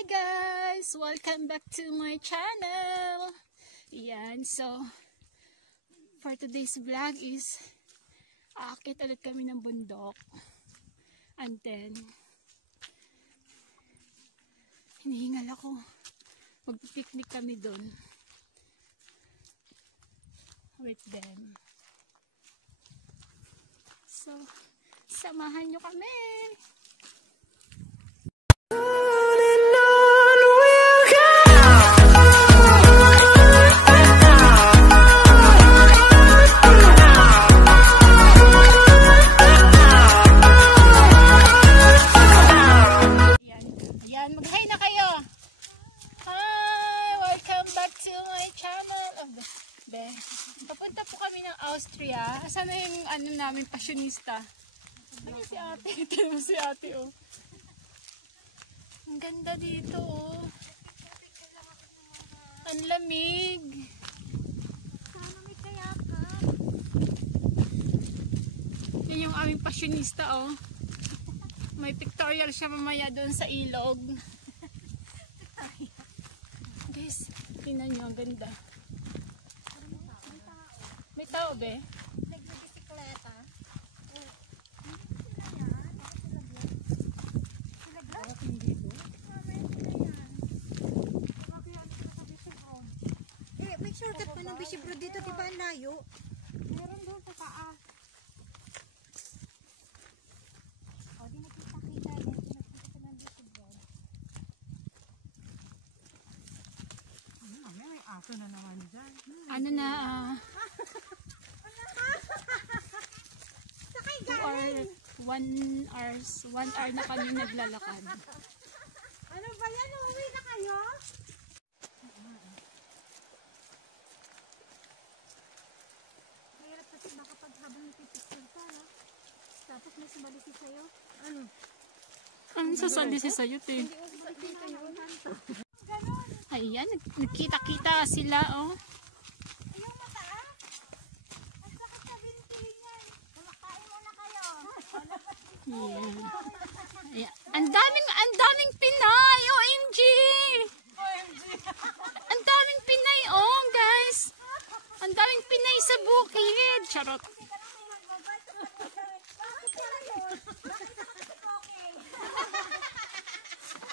Hi guys! Welcome back to my channel! Yan, so for today's vlog is aakit ulit kami ng bundok. And then hinihingal ako. Mag-picnic kami dun with them. So, samahan nyo kami! Papunta po kami ng Austria. Asan na yung ano namin, passionista? Ano si ate? Ito si ate, oh. Ang ganda dito, oh. Ang lamig. Sana may kayakan. Yan yung aming passionista, oh. May pictorial siya mamaya doon sa ilog. Guys, tingnan nyo, ang ganda. May tao be? Nagbibisikleta. May shortcut pa ng Bishop Road dito, di ba ang layo? Meron doon sa taas. O, di nakita-kita yan. Nakita ng Bishop Road. May aso na naman dyan. Ano na, 1 hour na kami naglalakad. Ano ba yan? Uwi na kayo? Mahirap kasi makapag habang nipipicture ka, no? Tapos may sumalisi sa'yo. Ano? Ang sasalisi sa'yo, te. Dito yun. Ayan, nagkita-kita sila, oh. Yung mataas. Ang sakit sa binti niyan. Kumakain muna kayo. Ayan. Ayan. Ang daming Pinay, OMG! Ang daming Pinay, oh, guys. Ang daming Pinay sa bukid. Charot.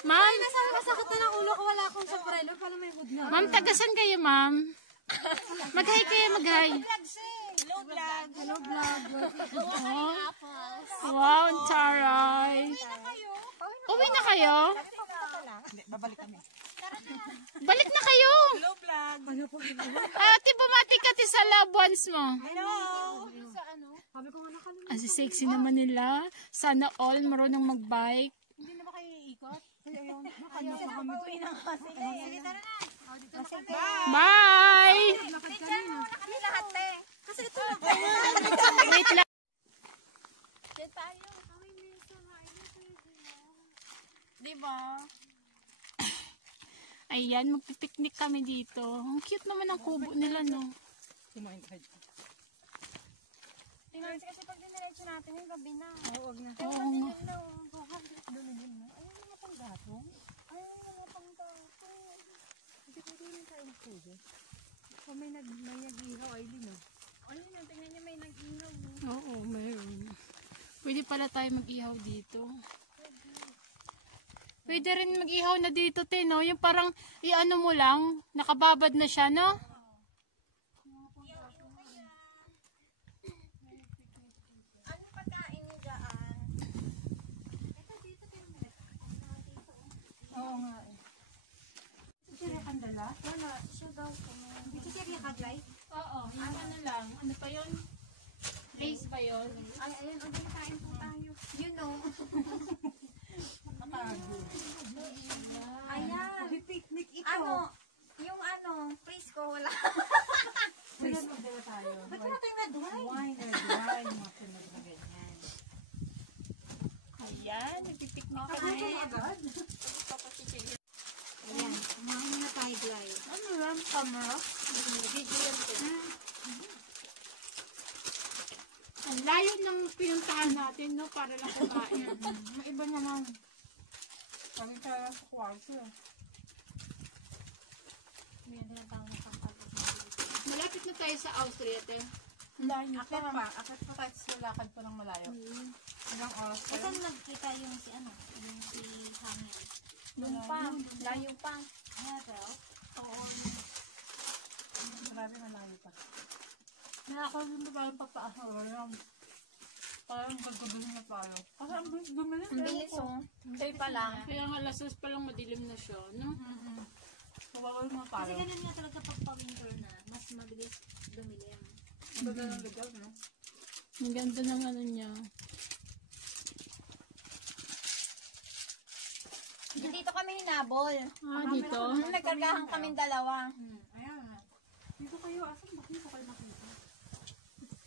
Ma'am, Masakit na ng ulo ko, wala akong sombrero, pala may hood na. ma'am, tagasan kayo, ma'am. Mag-hi kayo, mag-hi. Hello vlog. Hello vlog. Oh. Wow, ang taray. Uwi na kayo? Hindi, babalik kami. Balik na kayo. Hello vlog! Ano po? Ate, bumati ka sa loved ones mo. Hello! Sabi ko nga nakalimutan. Ang sexy naman nila. Sana all marunong mag-bike. Hindi na ba kayo iikot? Ayaw pa kami. Uwi na kasi. Sige, tara na. Bye! Picture mo na kami lahat, te. Kasi ito lang. Wait lang. Diyan tayo. Kami minsan nga. Diba? Ayan, magpipiknik kami dito. Ang cute naman ang kubo nila, no? Kumain tayo. Tingnan kasi pag diniretso natin yung gabi na. Oo, wag na. Oo nga. Ayun mga pang gatong. Ayun mga pang gatong. Hindi ko rin kain puso. O may nag-ihaw ay lino. Ayun yung tingnan niya may nag-inaw. Oo, mayroon. Pwede pala tayo mag-ihaw dito. Pwede rin mag-ihaw na dito, te, no? Yung parang, i-ano mo lang, nakababad na siya, no? Anong pagkain niyo dyan? Ito dito tingnan. Oo nga eh. Siriya kandala? Wala, siya daw ko. Dito siya kaglay? Oo, yung ano lang. Ano pa yun? Lace ba yun? Ay, ayun, ang kain po tayo. You know. Ayan. Picnic ito. Ano, yung ano, please ko, wala. Sunod magdala tayo. Ba't wala tayong red wine? Wine. Mga sunod na ganyan. Ayan, nagpipiknik Okay. kami. Agad? Ayan, kumain na tayo, Glay. Ano lang, camera? Video yan, te. Ang layo ng pinuntahan natin, no? Para lang kumain. Maiba naman. Lagi kaya sa kwarto eh. May tinatawag na pangkalit. Malapit na tayo sa Austria, te. Layo pa. Akit pa tayo sa lakad pa ng malayo. Ilang oras pa Saan yun? nagkita yung si ano? Yung si Hangin? Doon pa. Layo pa. Ano pero? Oo. Marami malayo pa. Nakakaw din ba tayong pataas na oras? Parang gagawin na tayo. Kasi ang bilis bumili. Ang bilis oh. Sa'yo pa lang. Kaya nga alas 6 pa lang madilim na siya, no? Pagkakawin mo Kasi tayo. ganun nga talaga pag pa-winter na, mas mabilis dumilim. Ang ganda ng lugar, no? Ang ganda ng ano niya. Dito kami hinabol. Ah, dito? Nagkargahan kaming dalawa. Ayan na. Dito kayo. Asan ba? Dito kayo makita.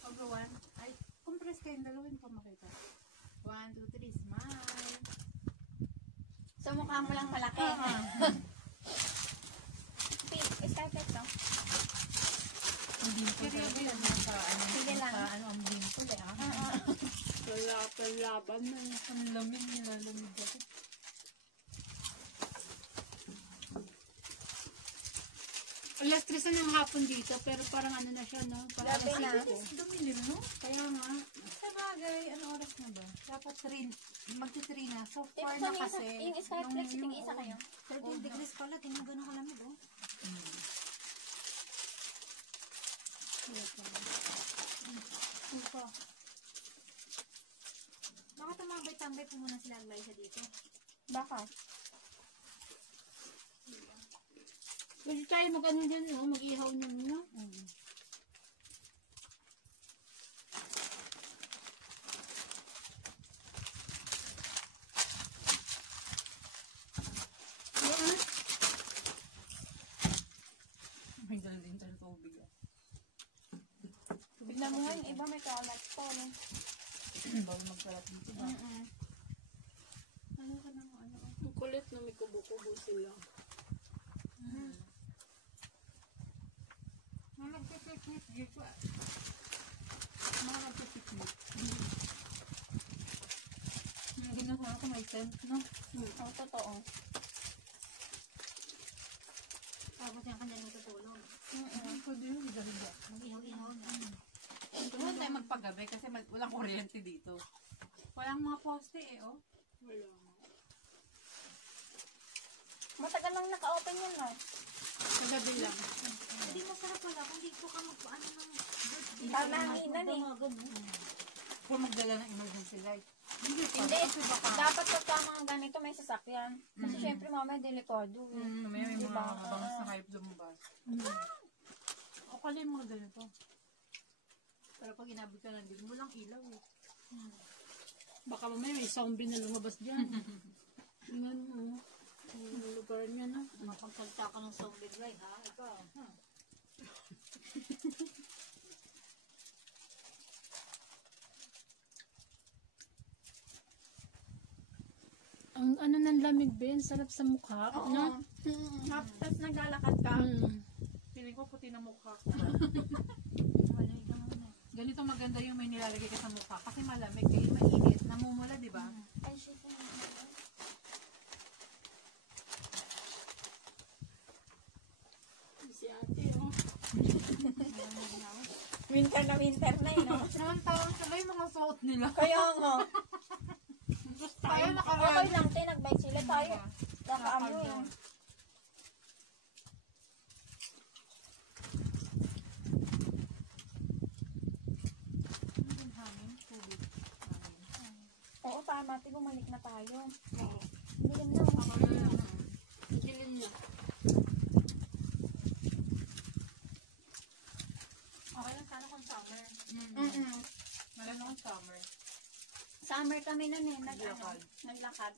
Pag-1. Ay, compress kayong dalawin pa makita. 1, 2, 3, smile. Sa mukha mo lang malaki. Started to. Sige lang. Ano ang dimple eh. Laban na. Ang lamig nila. Lamig ako. Alas 3 na ng hapon dito, pero parang ano na siya, no? Parang Grabe na. alas 5. Dumilim, no? Kaya nga. Sa bagay, ano oras na ba? Dapat 3. Magti-3 na. So far Ito na yung kasi. yung Skyflex, Yung- yung isa kayo. 13 degrees pala, tingnan gano'n kalamig oh. Ito. Baka tumambay-tambay po muna sila ang sa dito. Baka. Pwede tayo mag-ano dyan, no? Mag-ihaw na, no? May dala din tayo tubig. Bigla mo nga, yung iba may kalat po. No? Bago magkalat dito ba? Ano ka nang ano? Ang kulit na may kubo-kubo sila. Mga nagpipiknik dito ah. Mga nagpipiknik. Hindi na sana kung may tent, no? Ang totoo. Tapos yung kanya natutulog. Pwede yun, higa-higa. Mag-ihaw-ihaw na. Huwag tayo magpagabi kasi walang kuryente dito. Walang mga poste eh, oh. Wala. Matagal lang naka-open yun, no? Sa gabi lang. Hindi masarap pala kung dito ka magpaano ng birthday. Tananginan eh. Kung magdala ng emergency light. Hindi, dapat pagka mga ganito may sasakyan. Kasi syempre mamaya delikado. May Diba? mga bangs na hype lumabas. O kali mga ganito. Pero pag inabot ka lang, hindi mo lang ilaw eh. Baka mamaya may zombie na lumabas dyan. Tingnan mo. Yung lugar niya, no? Mapagsalta ka ng zombie drive, ha? Ikaw, ha? Ang ano ng lamig, Ben, sarap sa mukha, no? Tapos naglalakad ka. Feeling ko puti na mukha ko. Malay ka muna. Ganito maganda yung may nilalagay ka sa mukha. Kasi malamig, kayo mainit. Namumula, di ba? Ay, shit. Si ate, oh. Winter na eh, no? Samantawang sila yung mga suot nila. Kaya nga. Tayo Okay lang, tayo nag-bike sila tayo. Nakaamoy eh. hangin, tubig. Oo, tama. Bumalik na tayo. Hindi rin lang. Nagilin niya. Okay lang sana kung summer. Maganda kung summer. Summer kami nun eh. Naglakad.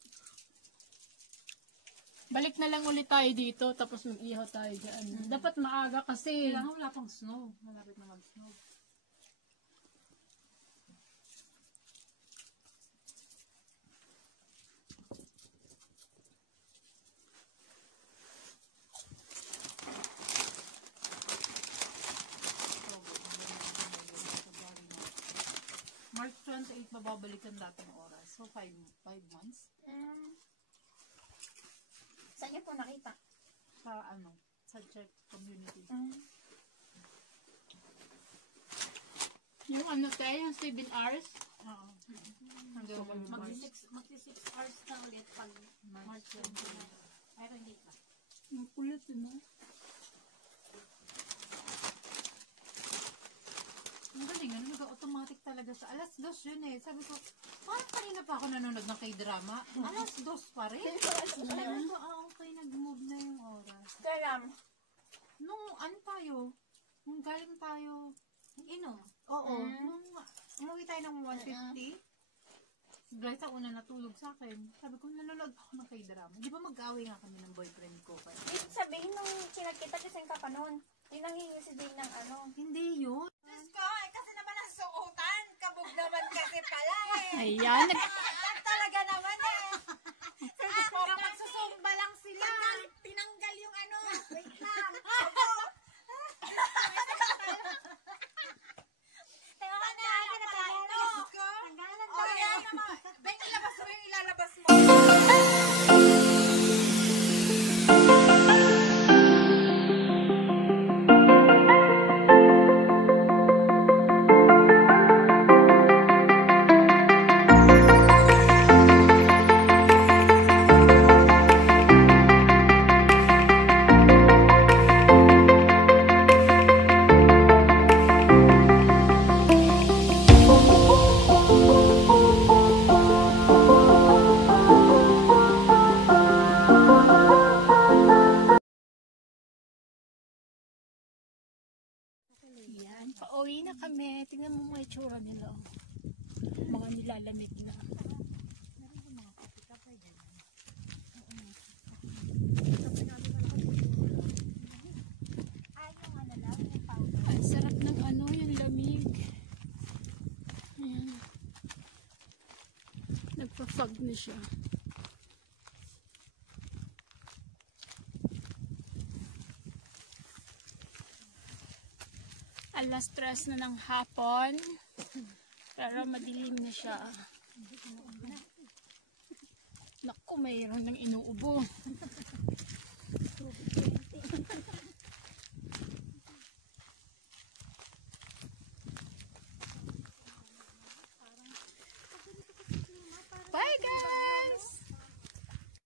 Balik na lang ulit tayo dito, tapos mag-ihaw tayo dyan. Dapat maaga kasi. Kailangan wala pang snow. Malapit na mag-snow. March 28, mababalik ang dating oras. So, 5 months. Saan niya po nakita? Sa ano? Sa church community. Yung ano tayo, yung 7 hours. Oo. Magsi 6 hours na ulit pag March 29. Pero hindi pa. Ang kulit, no? Ang galing, ano, nag-automatic talaga sa alas 2 yun eh. Sabi ko, parang kanina pa ako nanonood ng K-drama. Alas 2 pa rin. Sabi ko, okay, nag-move na yung oras. Kailan? Nung ano tayo, nung galing tayo, Inom. oo, nung umuwi tayo ng 1:50, si Bryce ang una natulog sa akin. Sabi ko, nanonood pa ako ng K-drama. Di ba mag-away nga kami ng boyfriend ko? Ibig sabihin nung kinagkita kasi ka pa noon, tinangingi si Day ng ano. Hindi yun. Diyos ko, kasi naman ang suotan. Kabog naman kasi pala eh. Ayan, Talaga naman eh. Parang magsusumba lang sila. Tinanggal yung ano. Wait lang. Teka na, ano na pala ito? Tanggalan daw. Ba't ilabas mo yung ilalabas mo? Yan, pauwi na kami. Tingnan mo mga itsura nila. Mga nilalamig na. Ang sarap ng ano, yung lamig. Ayan. Nagpa-fog na siya. Alas 3 na ng hapon. Pero madilim na siya. Naku, mayroon ng inuubo.